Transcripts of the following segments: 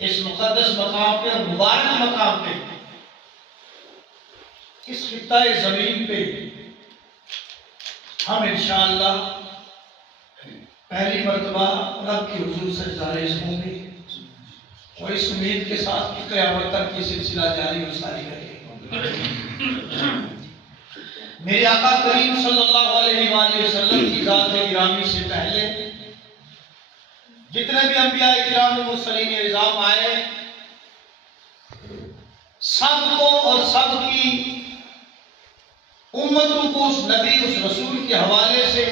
اس مقدس مقام پہ اور مبارک مقام پہ، اس خطہ زمین پہ ہم انشاءاللہ پہلی مرتبہ رب کی حضور سجدہ ریز ہوں گے، اور اس امید کے ساتھ کہ قیامت تک یہ سلسلہ جاری و ساری رہے۔ میرے آقا کریم صلی اللہ علیہ وآلہ وسلم کی ذات گرامی سے پہلے جتنے بھی انبیاء کرام و مرسلین نظام آئے، سب کو اور سب کی امتوں کو اس نبی اس رسول کے حوالے سے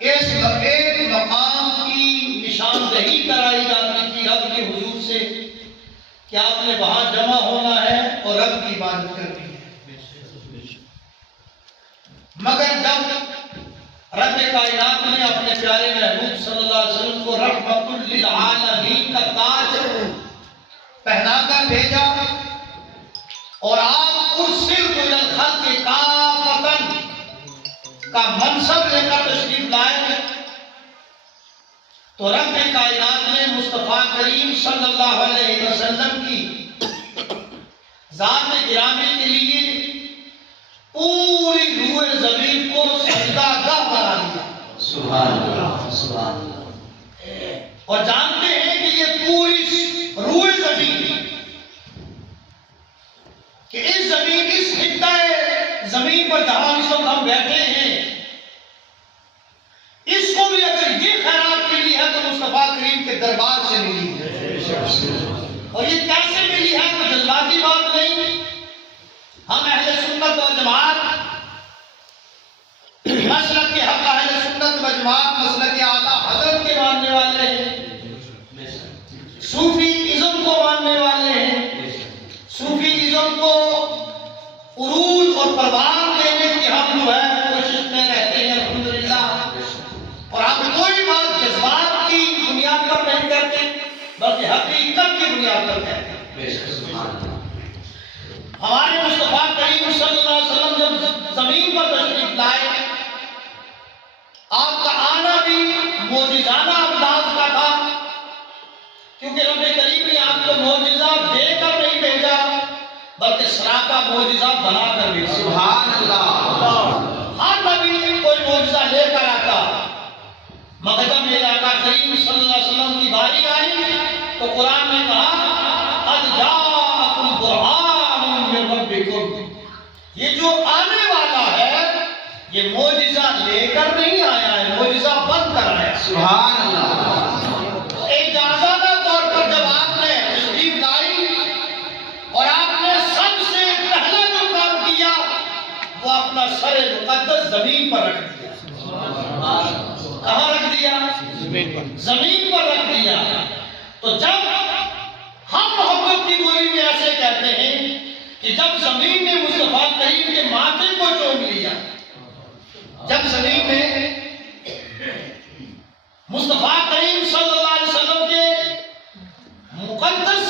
اس ایک مقام کی نشاندہی کرائی جاتی تھی رب کے حضور سے کہ آپ نے وہاں جمع ہونا ہے اور رب کی عبادت کرنی ہے۔ مگر جب رب کائنات نے اپنے پیارے محبوب صلی اللہ علیہ وسلم کو رحمت للعالمین کا تاج پہنا کر بھیجا اور آپ ارسلت الی الخلق کافۃ کا منصب لے کر تشریف لائے، تو رب کائنات نے مصطفیٰ کریم صلی اللہ علیہ وسلم کی ذات گرامی کے لیے پوری روح زمین کو سجدہ گاہ بنا دیا۔ سبحان اللہ، سبحان اللہ۔ اور جانتے ہیں کہ یہ پوری روح زمین، کہ اس زمین اس خطہ زمین پر جہاں اس وقت ہم بیٹھے ہیں، اس کو بھی اگر یہ خیرات ملی ہے تو مصطفیٰ کریم کے دربار سے ملی ہے، اور یہ کیسے ملی ہے تو جذباتی بات نہیں۔ ہم اہل سنت و جماعت مسلک کے حق اہل سنت و جماعت مسلک اعلیٰ حضرت کے ماننے والے ہیں، صوفی ازم کو ماننے والے ہیں، صوفی ازم کو عروج اور پروان دینے کی ہم جو ہے کوشش میں رہتے ہیں الحمدللہ، اور ہم کوئی بات جذبات کی بنیاد پر نہیں کرتے بلکہ حقیقت کی بنیاد پر کہتے ہیں۔ ہمارے مصطفیٰ کریم صلی اللہ علیہ وسلم جب زمین پر تشریف لائے، آپ کا آنا بھی معجزانہ انداز کا تھا، کیونکہ رب کریم نے آپ کو معجزہ دے کر نہیں بھیجا بلکہ سراپا معجزہ بنا کر بھیجا۔ سبحان اللہ۔ ہر نبی کوئی معجزہ لے کر آتا، مگر جب میرے آقا کریم صلی اللہ علیہ وسلم کی باری آئی تو قرآن نے کہا قد جاءکم برہان من ربکم، یہ جو آنے والا ہے یہ معجزہ لے کر نہیں آیا ہے، معجزہ بن کر آیا۔ سبحان اللہ۔ اجازت طور پر جب آپ نے تشریف لائی اور آپ نے سب سے پہلا جو کام کیا وہ اپنا سر مقدس زمین پر رکھ دیا۔ کہاں رکھ دیا؟ زمین پر رکھ دیا۔ تو جب ہم محبت کی بولی میں ایسے کہتے ہیں کہ جب زمین نے مصطفیٰ کریم کے ماتھے کو چوم لیا، جب زمین نے مصطفیٰ کریم صلی اللہ علیہ وسلم کے مقدس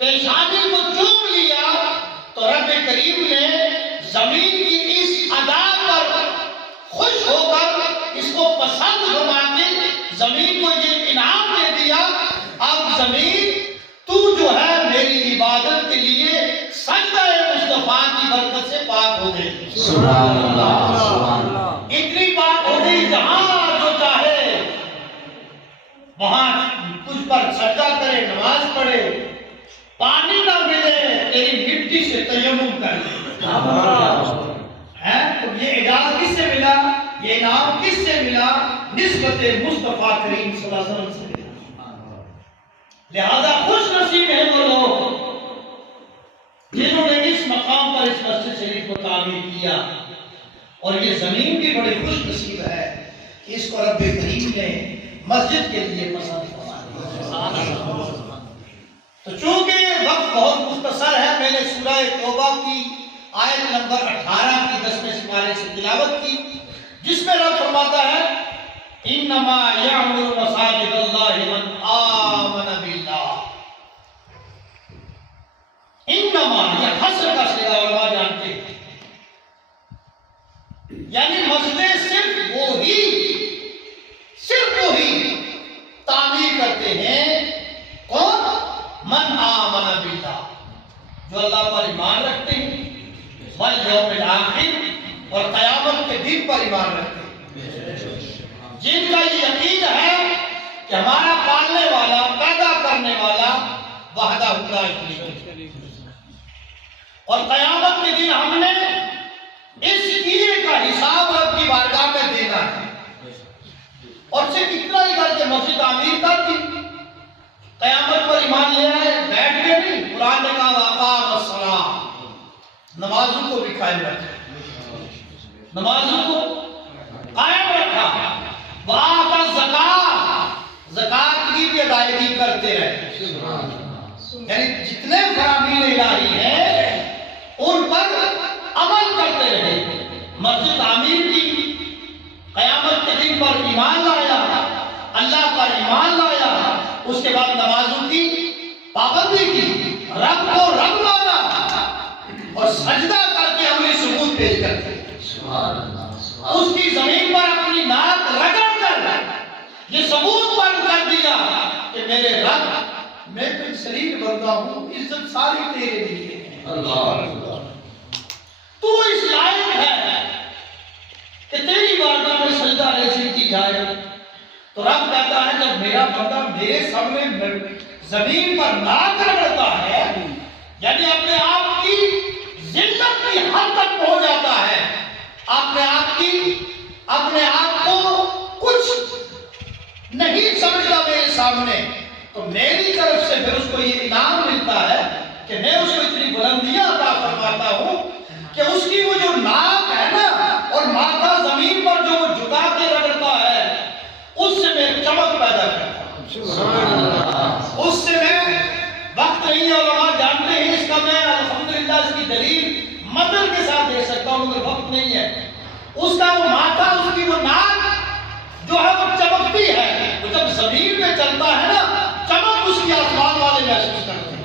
پیشانی کو چوم لیا تو رب کریم نے زمین کی اس ادا پر خوش ہو کر اس کو پسند فرما کے زمین کو یہ انعام دے دیا، اب زمین تو جو ہے میری عبادت کے لیے سجدہ مصطفیٰ کی برکت سے پاک ہو گئی۔ سبحان اللہ، سبحان اللہ۔ اتنی پاک ہو گئی جہاں جو چاہے وہاں تجھ پر سجدہ کرے، نماز پڑھے، پانی نہ ملے تیری مٹی سے تیمم کر لے۔ تو یہ اعزاز کس سے ملا؟ یہ انعام کس سے ملا؟ نسبت مصطفیٰ کریم صلی اللہ علیہ وسلم سے ملا۔ لہذا خوش نصیب ہیں وہ لوگ جنہوں نے اس مقام پر اس مسجد شریف کو تعمیر کیا، اور یہ زمین بھی بڑی خوش نصیب ہے کہ اس کو رب کریم نے مسجد کے لیے پسند فرمایا۔ تو چونکہ وقت بہت مختصر ہے، میں نے سورہ توبہ کی آیت نمبر 18 کی 10ویں سپارے سے تلاوت کی، جس میں رب فرماتا ہے انما یعمر مساجد اللہ من آمن باللہ۔ انما یہ حسر کا صیغہ علماء جانتے ہیں، یعنی مسجد صرف وہی تعمیر کرتے ہیں کون؟ جو اللہ پر ایمان رکھتے ہیں والیوم الآخر اور قیامت کے دن پر ایمان رکھتے ہیں، جن کا یہ یقین ہے کہ ہمارا پالنے والا، پیدا کرنے والا وحدہ لا شریک له، اور قیامت کے دن ہم نے اس کیے کا حساب رب کی بارگاہ میں دینا ہے۔ اور صرف اتنا ہی کر کے مسجد تعمیر کر دی، قیامت پر ایمان لے آئے، بیٹھ کے نہیں۔ قرآن نے کہا وَأَقَامَ الصَّلَاةَ، نمازوں کو بھی قائم رکھا، نمازوں کو قائم رکھا۔ وَآتَى الزَّكَاةَ، زکوٰۃ کی بھی ادائیگی کرتے رہے، یعنی جتنے فرامین الہی ہیں ان پر عمل کرتے رہے۔ مسجد تعمیر کی، قیامت کے دن پر ایمان لایا، اللہ پر ایمان لایا، اس کے بعد نمازوں کی پابندی کی، رب کو رب مانا اور سجدہ کر کے ہمیں ثبوت پیش کرتے اس کی زمین پر اپنی ناک رگڑ کر یہ ثبوت بند کر دیا کہ میرے رب، میں تو ایک شریک بندہ ہوں، عزت ساری تیرے لیے ہے، تو اس لائق ہے کہ تیری بارگاہ میں سجدہ ریزی کی جائے۔ تو رب کہتا ہے جب میرا بندہ میرے سامنے زمین پر ناک رگڑتا ہے، یعنی اپنے آپ کی ذلت کی حد تک پہنچ جاتا ہے، اپنے آپ کو کچھ نہیں سمجھتا میرے سامنے، تو میری طرف سے پھر اس کو یہ انعام ملتا ہے کہ میں اس کو اتنی بلندیاں عطا فرماتا ہوں کہ اس کی وہ جو ناک ہے نا اور ماتھا زمین پر جو وہ جھکا کے رگڑتا ہے، اس سے میں چمک پیدا کرتا ہوں، اس سے میں وقت نہیں ہے، علماء جانتے ہیں اس کا، میں الحمدللہ اس کی دلیل مدد کے ساتھ دے سکتا ہوں مگر وقت نہیں ہے۔ اس کا وہ ماتھا، اس کی وہ ناک جو ہے وہ چمکتی ہے، وہ جب زمین میں چلتا ہے نا، چمک اس کی آسمان والے محسوس کرتے ہیں۔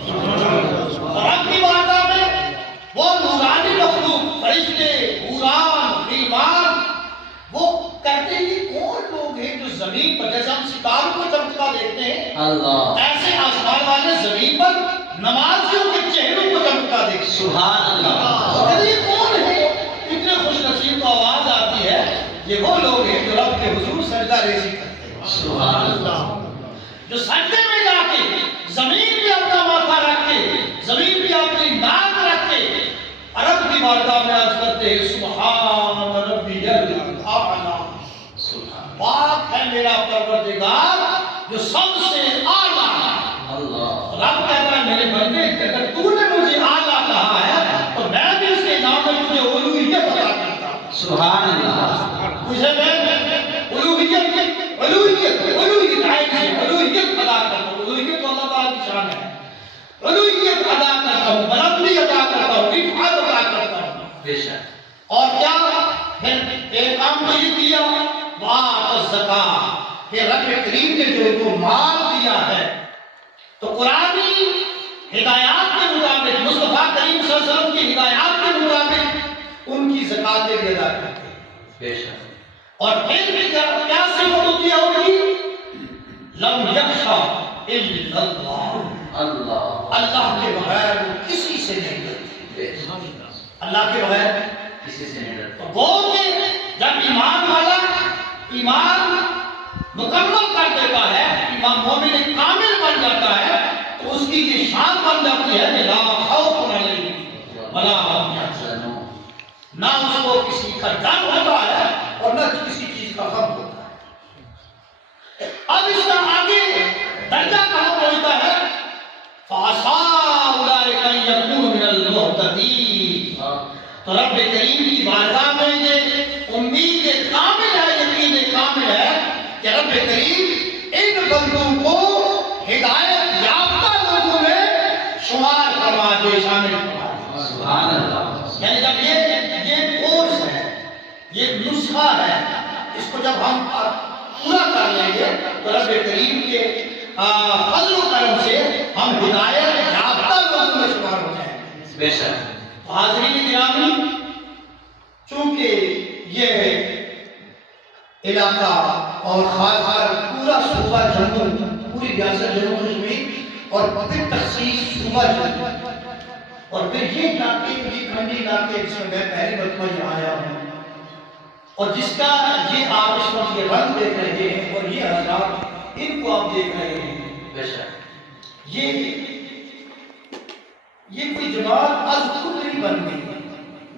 رب کی بارگاہ میں وہ نورانی مخلوق، فرشتے، حوران، غلمان، وہ کہتے ہیں کہ کون لوگ ہیں جو زمین پر، جیسے ہم ستاروں کو چمکتا دیکھتے ہیں، ایسے آسمان والے زمین پر نمازیوں کے چہروں کو چمکتا دیکھتے ہیں۔ سبحان اللہ، کہتے ہیں کون ہے؟ اتنے خوش نصیب کو آواز آتی ہے، یہ وہ لوگ ہیں جو رب کے حضور سجدہ ریزی کرتے ہیں، سبحان اللہ، جو سجدے میں جا کے زمین پہ اپنا ماتھا رکھ کے، زمین پہ اپنی ناک رکھ کے رب کی بارگاہ میں عرض کرتے ہیں سبحان ربی الاعلی، پاک ہے میرا پروردگار جو سب سے اعلیٰ ہے۔ رب کہتا ہے میرے بندے، اگر تو نے مجھے اعلیٰ کہا ہے تو میں بھی اس کے نام میں تجھے الوہیت عطا کرتا ہوں۔ سبحان اللہ، مجھے میں الوہیت ادا کرتا ہوں، الوہیت اللہ تعالیٰ کی شان ہے، الوہیت ادا کرتا ہوں، بلندی ادا کرتا ہوں، رفعت ادا کرتا ہوں۔ بے شک، اور کیا پھر ایک کام تو یہ کیا، وآت الزکاۃ، کہ رب کریم نے جو ان کو مال دیا ہے تو قرآنی ہدایات کے مطابق، مصطفیٰ کریم صلی اللہ علیہ وسلم کی ہدایات کے مطابق ان کی زکاتیں بھی ادا کرتے ہیں۔ بے شک، اور پھر بھی کیا صفت ہوتی ہے ان کی؟ لم یخشا الا اللہ، اللہ کے بغیر وہ کسی سے نہیں ڈرتے، اللہ کے بغیر کسی سے نہیں ڈرتا۔ تو گو کہ جب ایمان والا ایمان مکمل کر دیتا ہے، ایمان مومن کامل بن جاتا ہے، تو اس کی یہ شان بن جاتی ہے کہ لا خوف علیہم ولا هم يحزنون، نہ اس کو کسی کا ڈر ہوتا ہے اور نہ کسی چیز کا غم ہوتا ہے۔ اب اس کا آگے درجہ کہاں پہنچتا ہے؟ فَعَسَىٰ أُولَٰئِكَ أَن يَكُونُوا مِنَ الْمُهْتَدِينَ، تو رب کریم کی بارگاہ میں یہ امید کامل ہے، یقین کامل ہے کہ رب کریم ان بندوں کو ہدایت یافتہ لوگوں میں شمار فرما دے، شامل فرما دے۔ سبحان اللہ، یعنی جب یہ کورس ہے، یہ نسخہ ہے، اس کو جب ہم پورا کر لیں گے تو رب کریم کے فضل و کرم سے ہم ہدایت یافتہ لوگوں میں شمار ہو جائیں گے۔ بے شک، حاضرین گرامی، چونکہ یہ علاقہ اور خاص پورا صوبہ جموں، پوری ریاست جموں کشمیر اور پھر تخصیص صوبہ جموں، اور پھر یہ علاقے، یہ کھنڈی علاقے جس میں میں پہلی مرتبہ یہاں آیا ہوں، اور جس کا یہ آپ اس وقت یہ رنگ دیکھ رہے ہیں اور یہ حضرات ان کو آپ دیکھ رہے ہیں، بے شک یہ کوئی جماعت از خود نہیں بن گئی،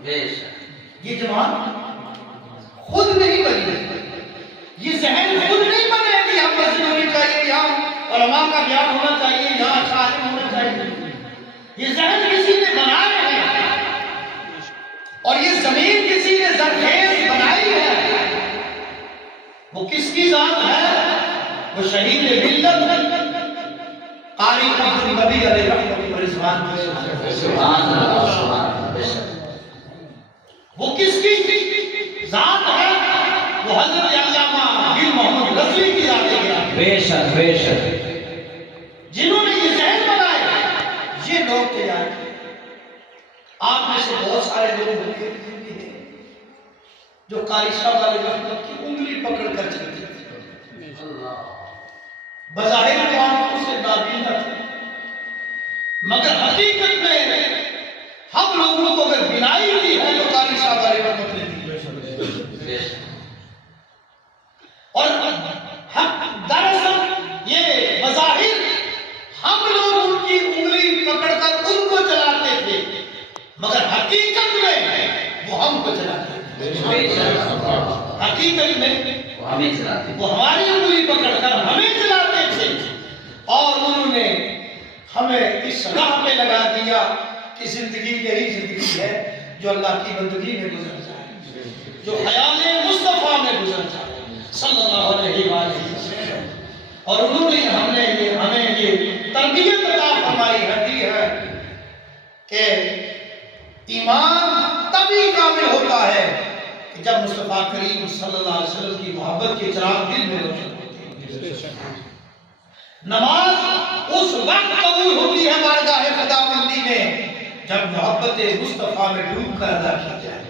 بے شک یہ جماعت خود نہیں بنی، یہ ذہن خود نہیں بنے کہ یہاں مسجد ہونی چاہیے، یہاں علماء کا بیان ہونا چاہیے، یہاں عالم ہونا چاہیے، یہ ذہن کسی نے بنایا ہے، اور یہ زمین کسی نے زرخیز بنائی ہے۔ وہ کس کی ذات ہے؟ وہ شہید ملت قاری عبد النبی علیہ رحمۃ اللہ سبحان اللہ سبحان اللہ، بے شک وہ کس کی ذات ہے؟ وہ حضرت علامہ پیر محمد رضوی کی ذات ہے، بے شک بے شک جنہوں نے یہ ذہن بنایا۔ یہ لوگ تھے یار، آپ میں سے بہت سارے لوگ ہوتے ہیں جو قاری صاحب علیہ رحمت کی انگلی پکڑ کر چلتے تھے، بظاہر قوم سے نابینا تھے، مگر حقیقت میں ہم لوگوں کو اگر بنائی دی ہے تو قاری صاحب علیہ رحمت نے دی، اور دراصل یہ بظاہر ہم لوگ ان کی انگلی پکڑ کر ان کو چلاتے تھے، مگر حقیقت میں وہ ہم کو چلاتے تھے، حقیقت میں وہ ہمیں چلاتے وہ ہماری انگلی پکڑ کر ہمیں چلاتے تھے، اور انہوں نے ہمیں اس راہ پہ لگا دیا کہ زندگی یہی زندگی ہے جو اللہ کی بندگی میں گزر جائے، جو خیال مصطفیٰ میں گزر جائے صلی اللہ علیہ وسلم، اور انہوں نے ہمیں یہ تربیت عطا فرمائی ہے، دی ہے کہ ایمان تبھی کامل ہوتا ہے کہ جب مصطفیٰ کریم صلی اللہ علیہ وسلم کی محبت کے چراغ دل میں روشن ہوتے ہیں۔ نماز اس وقت قبول ہوتی ہے بارگاہ خداوندی میں جب محبت مصطفیٰ میں ڈوب کر ادا کی جائے۔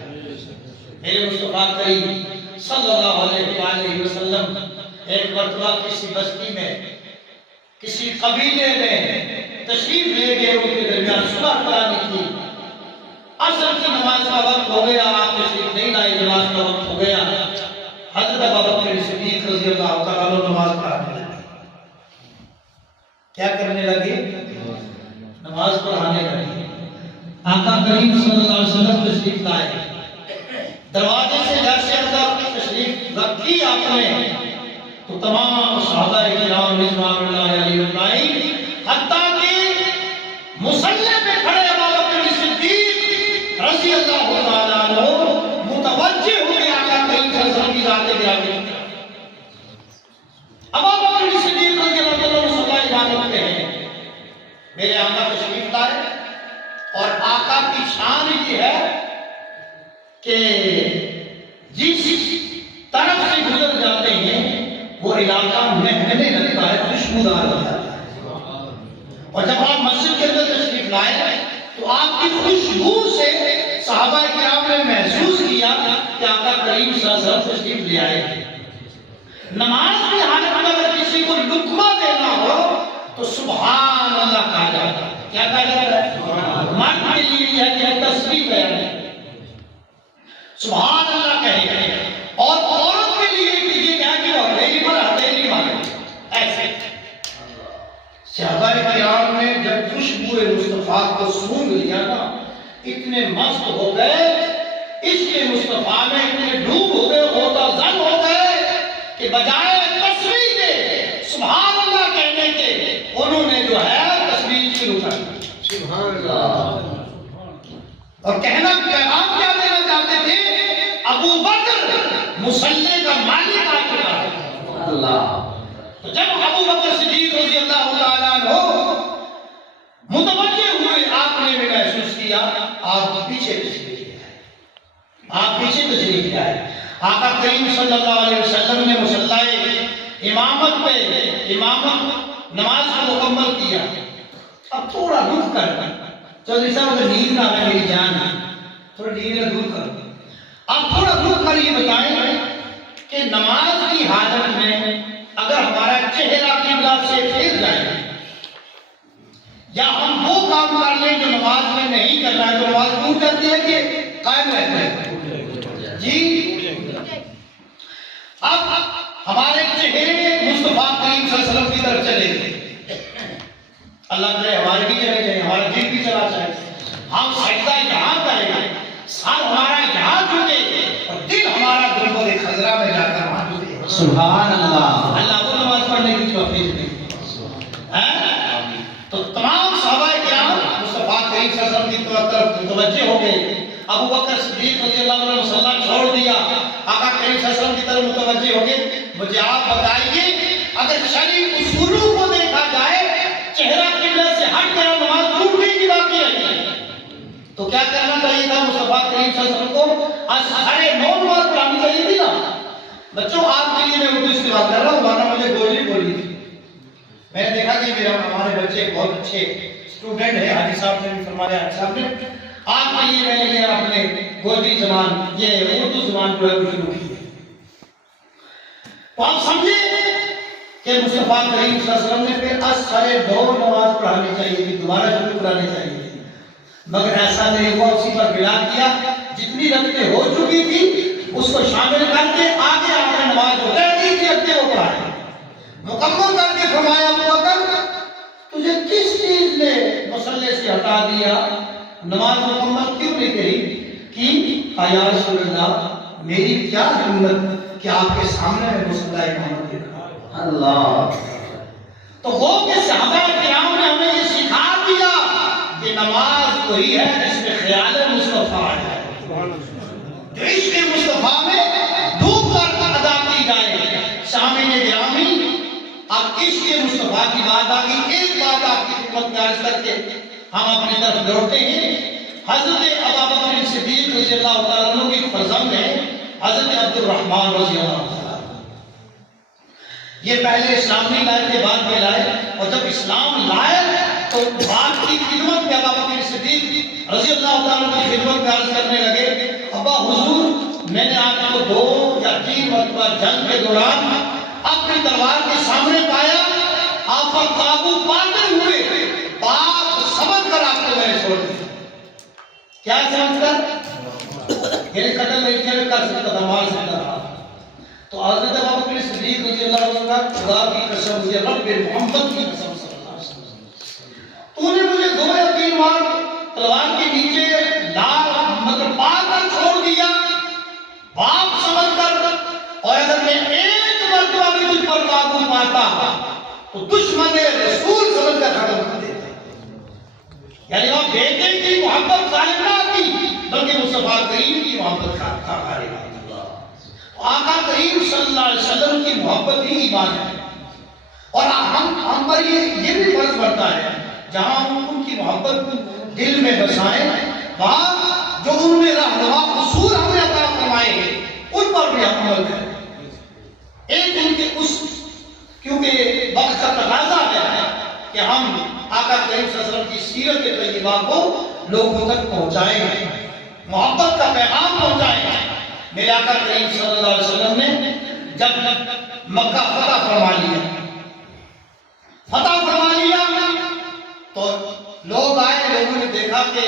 میرے مصطفیٰ کریم صلی اللہ علیہ وسلم ایک مرتبہ کسی بستی میں، کسی قبیلے میں تشریف لے گئے، ان کے درمیان صلح کرانی تھی، عصر کی نماز کا وقت ہو گیا، آپ تشریف نہیں لائے، نماز کا وقت ہو گیا، حضرت ابوبکر صدیق رضی اللہ تعالیٰ عنہ نماز پڑھانے لگے۔ کیا کرنے لگے؟ نماز پڑھانے لگے۔ آقا کریم صلی اللہ علیہ وسلم تشریف لائے، دروازے سے گھر سے اندر تشریف رکھی آپ نے تو تمام صحابہ کرام رضوان اللہ علیہ اجمعین، حتیٰ کہ مصلی پہ کھڑے ابوبکر صدیق رضی اللہ تعالیٰ عنہ متوجہ ہوئے آقا کریم صلی اللہ علیہ وسلم کی ذات گرامی کی طرف۔ ابوبکر صدیق رضی اللہ تعالیٰ عنہ صلی عبادت پہ ہیں، میرے آقا تشریف لائے، اور آقا کی شان یہ ہے کہ جس طرف سے گزر جاتے ہیں وہ علاقہ مہکنے لگتا ہے، خوشبودار ہو جاتا ہے، اور جب آپ مسجد کے اندر تشریف لائے تو آپ کی خوشبو سے صحابہ کرام نے محسوس کیا کہ آقا کریم صلی اللہ علیہ وسلم تشریف لے آئے ہیں۔ نماز کی حالت میں اگر کسی کو لقمہ دینا ہو تو سبحان اللہ کہا جاتا ہے۔ کیا کہا جاتا ہے؟ مرد کے لیے یہ تسبیح ہے، سبحان اللہ کہے گئے، اور عورت کے لیے یہ کہا کہ وہ ہتھیلی مارے، ایسے۔ صحابہ کرام نے جب خوشبو مصطفیٰ کو سونگھ لیا نا، اتنے مست ہو گئے، اس کے مصطفیٰ میں اتنے ڈوب ہو گئے، ہوتا زن ہو گئے کہ بجائے تسبیح کے، سبحان اللہ کہنے کے، انہوں نے جو ہے تسبیح شروع کر دی، سبحان اللہ، اور کہنا پیغام کیا دینا چاہتے تھے؟ ابو بکر مصلی کا مالک آ چکا ہے اللہ۔ تو جب ابو بکر صدیق رضی اللہ تعالیٰ عنہ متوجہ ہوئے، آپ نے بھی محسوس کیا، آپ پیچھے تشریف لے آئے، آپ پیچھے تشریف لے آئے۔ آقا کریم صلی اللہ علیہ وسلم نے مصلی امامت پہ امامت نماز کو مکمل کیا۔ اب تھوڑا رک کر، چودھری صاحب اگر نیند نہ آئے میری جان، تھوڑا نیند دور کر، آپ تھوڑا رک کر یہ بتائیں کہ نماز کی حالت میں اگر ہمارا چہرہ قبلہ سے پھر جائے یا ہم وہ کام کام کر لیں جو نماز میں نہیں کرنا ہے تو نماز ٹوٹ جاتی ہے کہ قائم رہتی ہے؟ جی اب ہمارے چہرے مصطفیٰ کریم صلی اللہ علیہ وسلم کی طرف چلے گئے. اللہ کرے ہمارے بھی چلے جائیں, ہمارا دل بھی چلا جائے, ہم سجدہ یہاں کریں گے, سر ہمارا یہاں جھکے اور دل ہمارا گنبد خضرا میں جا کر وہاں جھکے. سبحان اللہ. اللہ کو نماز پڑھنے کی توفیق دے. تو تمام صحابہ کرام مصطفیٰ کریم صلی اللہ علیہ وسلم کی طرف متوجہ ہو گئے. ابو بکر صدیق رضی اللہ عنہ نے مصلی چھوڑ دیا, آقا کریم صلی اللہ علیہ وسلم کی طرف متوجہ ہو گئے. مجھے آپ بتائیے اگر شرعی اصولوں کو دیکھا جائے چہرہ قبلہ سے ہٹ کر نماز ٹوٹنے کی باقی رہی تو کیا کرنا چاہیے تھا مصطفیٰ کریم صلی اللہ علیہ وسلم کو؟ سارے 9 نماز پڑھانی چاہیے تھی نا. بچوں آپ کے لیے میں اردو استعمال کر رہا ہوں, ورنہ مجھے گولی بولی تھی. میں نے دیکھا کہ ہمارے بچے بہت اچھے اسٹوڈنٹ ہیں, حاجی صاحب نے بھی فرمایا, حاجی صاحب نے آپ کے لیے میں نے اپنے گوجری زبان یہ اردو زبان جو ہے وہ شروع کی ہے. تو آپ سمجھے کہ مصطفیٰ کریم صلی اللہ علیہ وسلم نے پھر سارے 2 نماز پڑھانی چاہیے تھی, دوبارہ شروع کرانے چاہیے تھی, مگر ایسا نہیں ہوا. اسی پر بلا کیا, جتنی رکعتیں ہو چکی تھی اس کو شامل کر کے آگے آپ نے نماز ہو گئی تھی رکعتیں وہ پڑھائیں مکمل کر کے فرمایا ابو بکر تجھے کس چیز نے مصلی سے ہٹا دیا, نماز مکمل کیوں نہیں کری؟ یا رسول اللہ میری کیا ہمت کہ آپ کے سامنے میں مصلی امامت کی رکھا. اللہ. تو وہ کہ صحابہ کرام نے ہمیں یہ سکھا دیا کہ نماز وہی ہے جس میں خیال مصطفیٰ ہے, جو عشق مصطفیٰ میں ڈوب کر ادا کی جائے. سامعین گرامی, اب عشق مصطفیٰ کی بات آ گئی. ایک بات آپ کی خدمت میں عرض کر کے ہم اپنی طرف لوٹتے ہیں. حضرت ابوبکر صدیق رضی اللہ تعالیٰ عنہ کی فرزند ہے حضرت عبد الرحمن رضی اللہ تعالیٰ. یہ پہلے اسلام نہیں لائے تھے, بعد میں لائے, اور جب اسلام لائے تو بات کی خدمت میں ابوبکر صدیق رضی اللہ تعالیٰ کی خدمت میں عرض کرنے لگے, ابا حضور میں نے آپ کو 2 یا 3 مرتبہ جنگ کے دوران اپنی تلوار کے سامنے پایا, آپ پر قابو پاتے ہوئے بات سمجھ کر آپ کو میں نے چھوڑ دیا. کیا سمجھ کر؟ یعنی قتل نہیں کر سکتا تھا, مار سکتا تھا. تو حضرت ابوبکر صدیق رضی اللہ عنہ کا خدا کی قسم, مجھے رب محمد کی قسم صلی اللہ علیہ وسلم, تو نے مجھے 2 یا 3 بار تلوار کے نیچے مطلب پا کر چھوڑ دیا باپ سمجھ کر, اور اگر میں 1 مرتبہ بھی تجھ پر قابو پاتا تو دشمن رسول سمجھ کر ختم کر دیتا. یعنی وہ بیٹے کی محبت غالب نہ آتی بلکہ مصطفیٰ کریم کی محبت کا غالب آتی. آقا کریم صلی اللہ علیہ وسلم کی محبت ہی ایمان ہے, اور ہم پر یہ بھی فرض پڑتا ہے جہاں ہم ان کی محبت دل میں بسائیں, وہاں جو ان میں رہنما اصول ہم نے عطا فرمائے ہیں ان پر بھی ہم عمل کریں. ایک ان کے اس کیونکہ وقت کا تقاضا ہے کہ ہم آقا کریم صلی اللہ علیہ وسلم کی سیرت طیبہ کو لوگوں تک پہنچائیں گے, محبت کا پیغام پہنچائیں گے. میرے آقا کریم صلی اللہ علیہ وسلم نے جب مکہ فتح فرما لیا تو لوگ آئے, لوگوں نے دیکھا کہ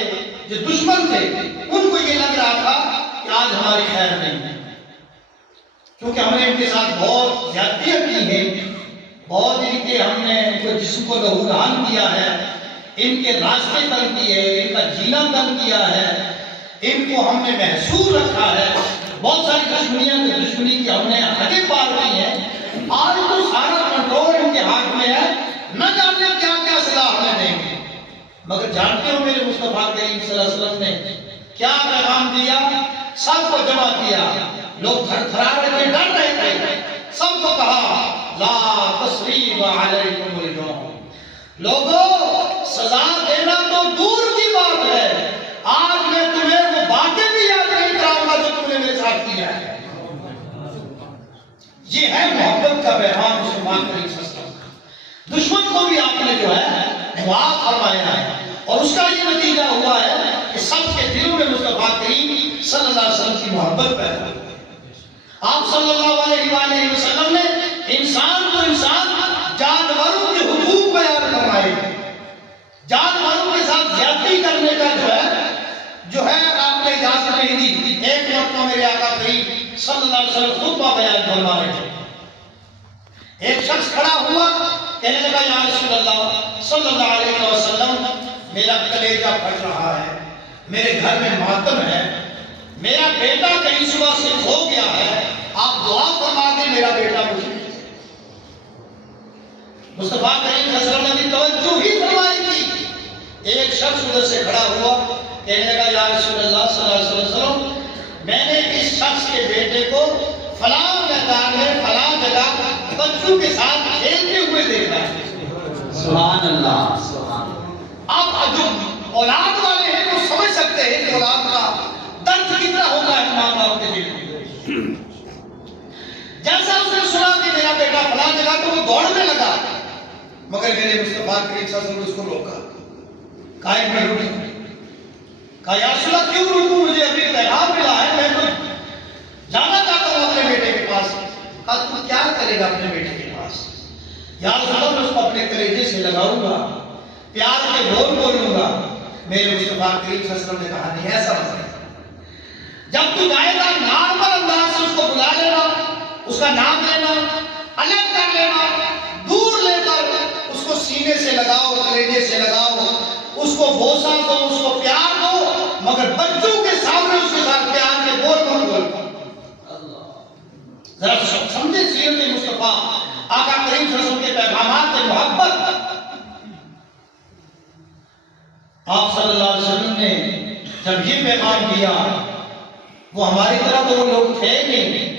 جو دشمن تھے ان کو یہ لگ رہا تھا کہ آج ہماری خیر نہیں ہے, کیونکہ ہم نے ان کے ساتھ بہت زیادتیاں کی ہیں, بہت ان کے ہم نے ان کو جسم کو لہولہان کیا ہے, ان کے راستے تنگ کیے, ان کا جینا تنگ کیا ہے, ان کو ہم نے محسوس رکھا ہے, بہت ساری دشمنی کی ہم نے حدیں پار کی ہیں. آج تو سارا کنٹرول ان کے ہاتھ میں ہے, نہ جانے کیا کیا سزا ہمیں دیں گے. مگر جانتے ہو میرے مصطفیٰ کریم صلی اللہ علیہ وسلم نے کیا پیغام دیا؟ سب کو جمع کیا, لوگ تھر تھرا رہے تھے, ڈر رہے تھے, سب کو کہا لا تثریب علیکم اليوم, لوگوں سزا دینا تو دور کی بات ہے, آج میں تمہیں وہ باتیں بھی یاد نہیں کراؤں گا جو تم نے میرے ساتھ کیا ہے. یہ ہے محبت کا پیغام مسلمان کریم صلی اللہ علیہ وسلم. دشمن کو بھی آپ نے جو ہے معاف فرمایا ہے, اور اس کا یہ نتیجہ ہوا ہے کہ سب کے دلوں میں مصطفیٰ کریم صلی اللہ علیہ وسلم کی محبت پیدا ہوئی. آپ صلی اللہ علیہ وآلہ وسلم نے انسان کو انسان جانوروں کے حقوق بیان فرمائے, جانوروں کے ساتھ صلی اللہ علیہ وسلم خطبہ بیان فرما رہے تھے۔ ایک شخص کھڑا ہوا، کہنے لگا یا رسول اللہ صلی اللہ علیہ وسلم، میرا کلیجہ پھٹ رہا ہے، میرے گھر میں ماتم ہے، میرا بیٹا کہیں صبح سے کھو گیا ہے، آپ دعا فرما دیں میرا بیٹا مجھے۔ مصطفیٰ کریم صلی اللہ علیہ وسلم نے بھی توجہ ہی فرمائی تھی۔ ایک شخص ادھر سے کھڑا ہوا، کہنے لگا یا رسول اللہ صلی اللہ علیہ وسلم، میں نے اس شخص کے بیٹے کو فلاں میدان میں فلاں جگہ بچوں کے ساتھ کھیلتے ہوئے دیکھا ہے۔ سبحان اللہ، سبحان اللہ۔ آپ جو اولاد والے ہیں وہ سمجھ سکتے ہیں کہ اولاد کا درد کتنا ہوتا ہے ماں باپ کے دل میں۔ جیسا اس نے سنا کہ میرا بیٹا فلاں جگہ، تو وہ دوڑنے لگا، مگر میرے مصطفیٰ کریم صلی اللہ علیہ وسلم نے اس کو روکا، قائم میں رکا، کہا یا رسول اللہ کیوں روکوں، مجھے ابھی پیغام ملا ہے، میں تو جانا چاہتا ہوں اپنے بیٹے کے پاس۔ کہا تو کیا کرے گا اپنے بیٹے کے پاس؟ یا رسول اللہ میں اس کو اپنے کلیجے سے لگاؤں گا، پیار کے بول بولوں گا۔ میرے مصطفیٰ کریم صلی اللہ علیہ وسلم نے کہا نہیں، ایسا مت کرے، جب تو جائے گا نارمل انداز سے اس کو بلا لینا، اس کا نام لینا، الگ کر لینا، دور لے کر اس کو سینے سے لگاؤ، کلیجے سے لگاؤ، اس کو بوسا دو، اس کو پیار دو، مگر بچوں کے سامنے اس کے ساتھ پیار کے بول مت بول۔ ذرا سمجھے سیرت مصطفیٰ، آقا کریم صلی اللہ علیہ وسلم کے پیغامات میں محبت۔ آپ صلی اللہ علیہ وسلم نے جب یہ پیغام دیا، وہ ہماری طرح تو وہ لوگ تھے نہیں،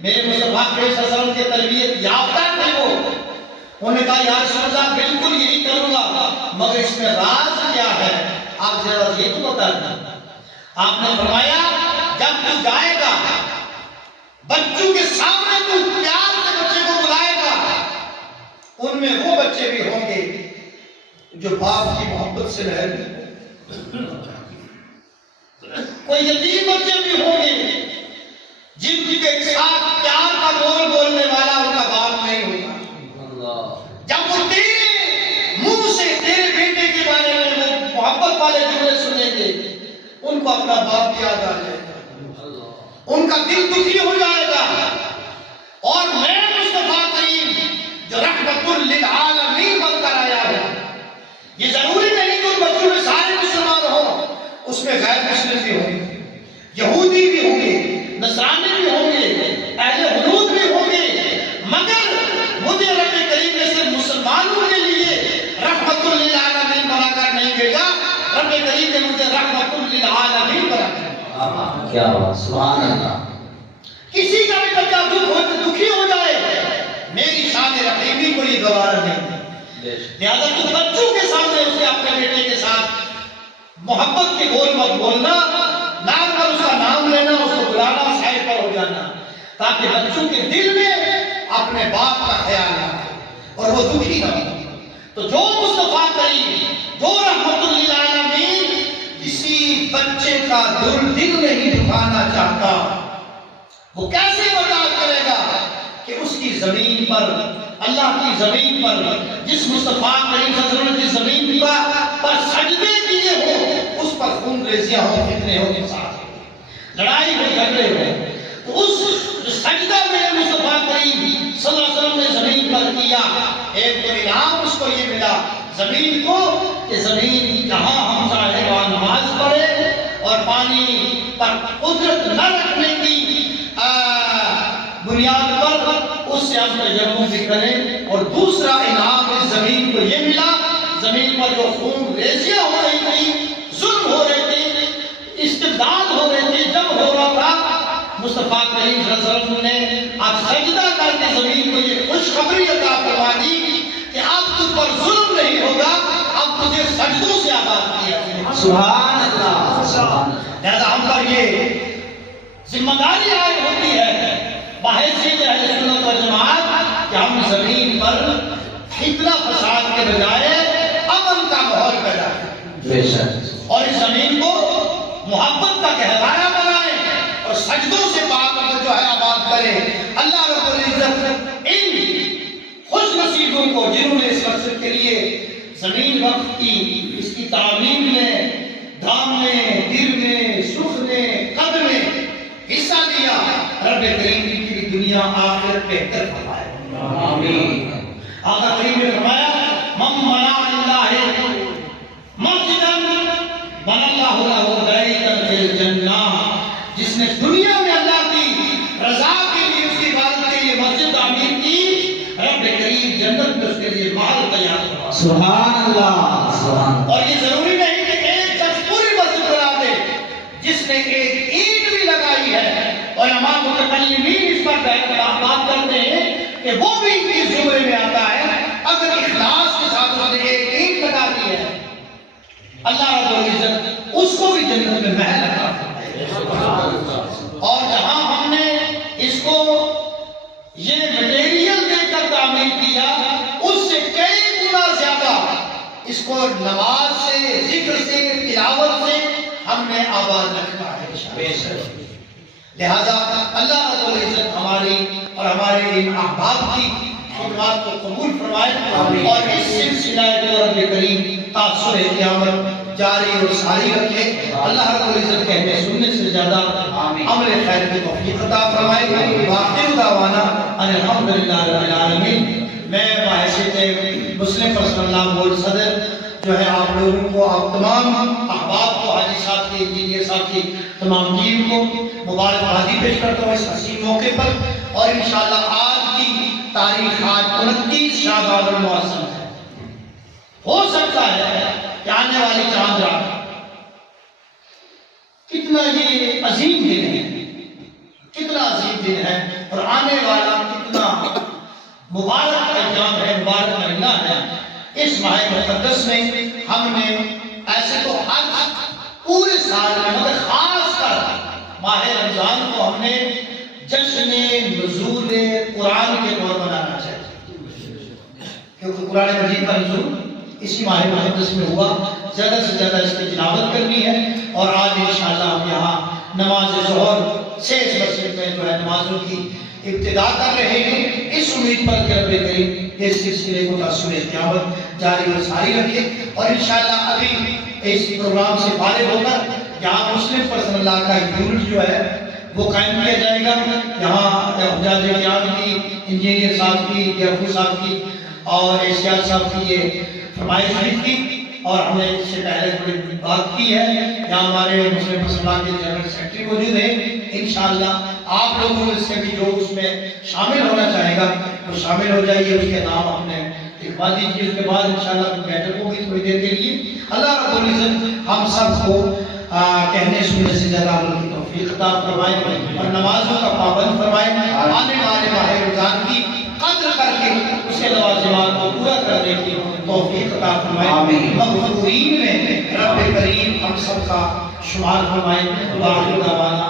میرے مصطفیٰ کریم صلی اللہ علیہ وسلم کے تربیت یافتہ تھے وہ۔ انہوں نے کہا یا رسول اللہ بالکل یہی کروں گا، مگر اس میں راز کیا ہے آپ ذرا یہ تو بتا دیں۔ آپ نے فرمایا جب تو جائے گا بچوں کے سامنے تو پیار سے بچے کو بلائے گا، ان میں وہ بچے بھی ہوں گے جو باپ کی محبت سے رہ گئے، کوئی یتیم بچے بھی ہوں گے جن کے ساتھ پیار کا بول بولنے والا ان کا باپ نہیں ہوگا۔ جب وہ تیرے منہ سے تیرے بیٹے کے بارے میں وہ محبت والے جملے سنیں گے، ان کو اپنا باپ یاد آ جائے گا، ان کا دل دکھی ہو جائے گا۔ اور میں مصطفیٰ کریم جو رحمت للعالمین بن کر آیا ہوں، یہ ضروری نہیں کہ ان بچوں میں سارے مسلمان ہوں، اس میں غیر مسلم بھی ہوں گے، یہودی بھی ہوں گے، نصرانی بھی ہوں گے، اہل حدود بھی ہوں گے، مگر مجھے رب کریم نے صرف مسلمانوں کے لیے رحمت للعالمین بنا کر نہیں بھیجا، رب کریم نے مجھے رحمت للعالمین بنا کر۔ کیا بات، سبحان اللہ۔ کسی کا بھی بچہ دکھی ہو جائے، میری شان رحیمی کو یہ گوارا نہیں، لہذا تو بچوں کے سامنے اسے اپنے بیٹے کے ساتھ محبت کے بول مت بولنا، نام پر اس کا نام لینا، اس کو بلانا، سائر پر ہو جانا، تاکہ بچوں کے دل میں اپنے باپ کا خیال نہ ہو اور وہ دکھی نہ ہو۔ تو جو مصطفیٰ کریم، جو رحمت للعالمین کسی بچے کا دل نہیں دکھانا چاہتا، وہ کیسے برداشت کرے گا کہ اس کی زمین پر، اللہ کی زمین پر، جس مصطفیٰ کریم صلی اللہ علیہ وسلم نے جس زمین پر سجدے کیے ہوں، اس پر خون ریزیاں ہوں، فتنے ہوں، فساد، لڑائی ہو، جھگڑے ہو، تو اس سجدہ میں مصطفیٰ کریم صلی اللہ علیہ وسلم نے زمین پر کیا، ایک تو انعام اس کو یہ ملا زمین کو کہ زمین جہاں ہم چاہے وہاں نماز پڑھے اور پانی پر قدرت نہ رکھنے کی بنیاد پر اس سے ہم تجربہ بھی کریں۔ اور دوسرا انعام اس زمین کو یہ ملا، زمین پر جو خون ریزیاں ہو رہی تھی، ظلم ہو رہے تھے، استبداد ہو رہے تھے، جب ہو رہا تھا، مصطفیٰ کریم صلی اللہ علیہ وسلم نے اب سجدہ کر کے زمین کو یہ خوشخبری عطا فرما دی کہ اب تجھ پر ظلم نہیں ہوگا، اب تجھے سجدوں سے آباد کیا جائے۔ سبحان اللہ، سبحان اللہ۔ لہذا ہم پر یہ ذمہ داری عائد ہوتی ہے بحیثیت اہل سنت و جماعت کہ ہم زمین پر فتنہ فساد کے بجائے امن کا ماحول پیدا کریں، بے شک، اور اس زمین کو محبت کا گہوارہ بنائیں اور سجدوں سے پاک جو ہے آباد کریں۔ اللہ رب العزت ان خوش نصیبوں کو جنہوں نے اس مقصد کے لیے زمین وقف کی، اس کی تعمیر میں، دھام میں، دل میں، سکھ میں، قبر میں حصہ لیا، رب دنیا آخرت بہتر فرمائے آمین آقا کریم نے فرمایا من بنا للہ مسجدا بنى اللہ لہ بیتا فی الجنہ، جس نے دنیا میں اللہ کی رضا کے لیے اس کی عبادت کے لیے مسجد تعمیر کی، رب کریم جنت میں اس کے لیے محل تیار کروا۔ سبحان اللہ سبحان اللہ۔ اور یہ ضروری نہیں کہ ایک شخص پوری مسجد بنا دے، جس نے ایک اینٹ بھی لگائی ہے، اور امام متکلمین اس پر بات کرتے ہیں کہ وہ بھی اس زمرے میں آتا ہے اگر اخلاص کے ساتھ اس نے ایک اینٹ لگا دی ہے، اللہ رب العزت اس کو بھی جنت میں محل عطا فرمائے۔ اور جہاں ہم نے اس کو یہ مٹیریل دے کر تعمیر کیا، اس سے کئی گنا زیادہ اس کو نماز سے، ذکر سے، تلاوت سے ہم نے آباد رکھا ہے۔ لہذا اللہ رب العزت ہماری اور ہمارے ان احباب کی خدمات کو قبول فرمائے اور اس سلسلہ کو رب کریم تاثر قیامت جاری اور ساری رکھے۔ اللہ رب العزت کہنے سننے سے زیادہ عمل خیر کی توفیق عطا فرمائے۔ وآخر دعوانا ان الحمدللہ رب العالمین۔ میں باحثیت مسلم پرسنل لاء بورڈ صدر جو ہے آپ لوگوں کو، آپ تمام احباب کو، حاجی صاحب کی، انجینئر صاحب کی تمام ٹیم کو مبارکبادی پیش کرتا ہوں اس حسین موقع پر، اور انشاءاللہ آج کی تاریخ آج 29 شعبان المعظم ہے۔ ہو سکتا ہے کہ آنے والی چاند رات کتنا یہ عظیم دن ہے، کتنا عظیم دن ہے، اور آنے والا کتنا مبارک ایام ہے، مبارک مہینہ ہے۔ اس ماہ مقدس میں ہم نے ایسے تو ہر پورے سال میں مگر خاص کر ماہ رمضان کو ہم نے جشن نزول قرآن کے طور منانا چاہیے، کیونکہ قرآن مجید کا نزول اسی ماہ مقدس میں ہوا۔ زیادہ سے زیادہ اس کی تلاوت کرنی ہے، اور آج انشاءاللہ ہم یہاں نماز ظہر سے اس مسجد میں جو ہے نمازوں کی ابتدا کر رہے ہیں، اس امید پر کہ رب کریم اس سلسلے کو تاثر قیامت جاری و ساری رکھے۔ اور انشاءاللہ ابھی اس پروگرام سے فارغ ہو کر یہاں مسلم پرسنل لاء کا یونٹ جو ہے وہ قائم کیا جائے گا۔ یہاں حجاج قیام کی، انجینئر صاحب کی، یعقوب صاحب کی اور اشتیاق صاحب کی یہ فرمائش بھی تھی، اور ہم نے اس سے پہلے بڑی بات کی ہے۔ یہاں ہمارے مسلم پرسنل لاء کے جنرل سیکرٹری موجود ہیں، انشاءاللہ آپ لوگوں سے بھی جو اس میں شامل ہونا چاہے گا وہ شامل ہو جائیے، اس کے نام ہم نے لکھوا دیجیے۔ اس کے بعد انشاءاللہ بیٹھک ہوگی تھوڑی دیر کے لیے۔ اللہ رب العزت ہم سب کو کہنے سننے سے زیادہ عمل کی توفیق عطا فرمائے اور نمازوں کا پابند فرمائے۔ آنے والے ماہ رمضان کی قدر کر کے اس کے لوازمات کو پورا کرنے کی توفیق عطا فرمائے۔ مغفورین میں رب کریم ہم سب کا شمار فرمائے۔ وآخر دعوانا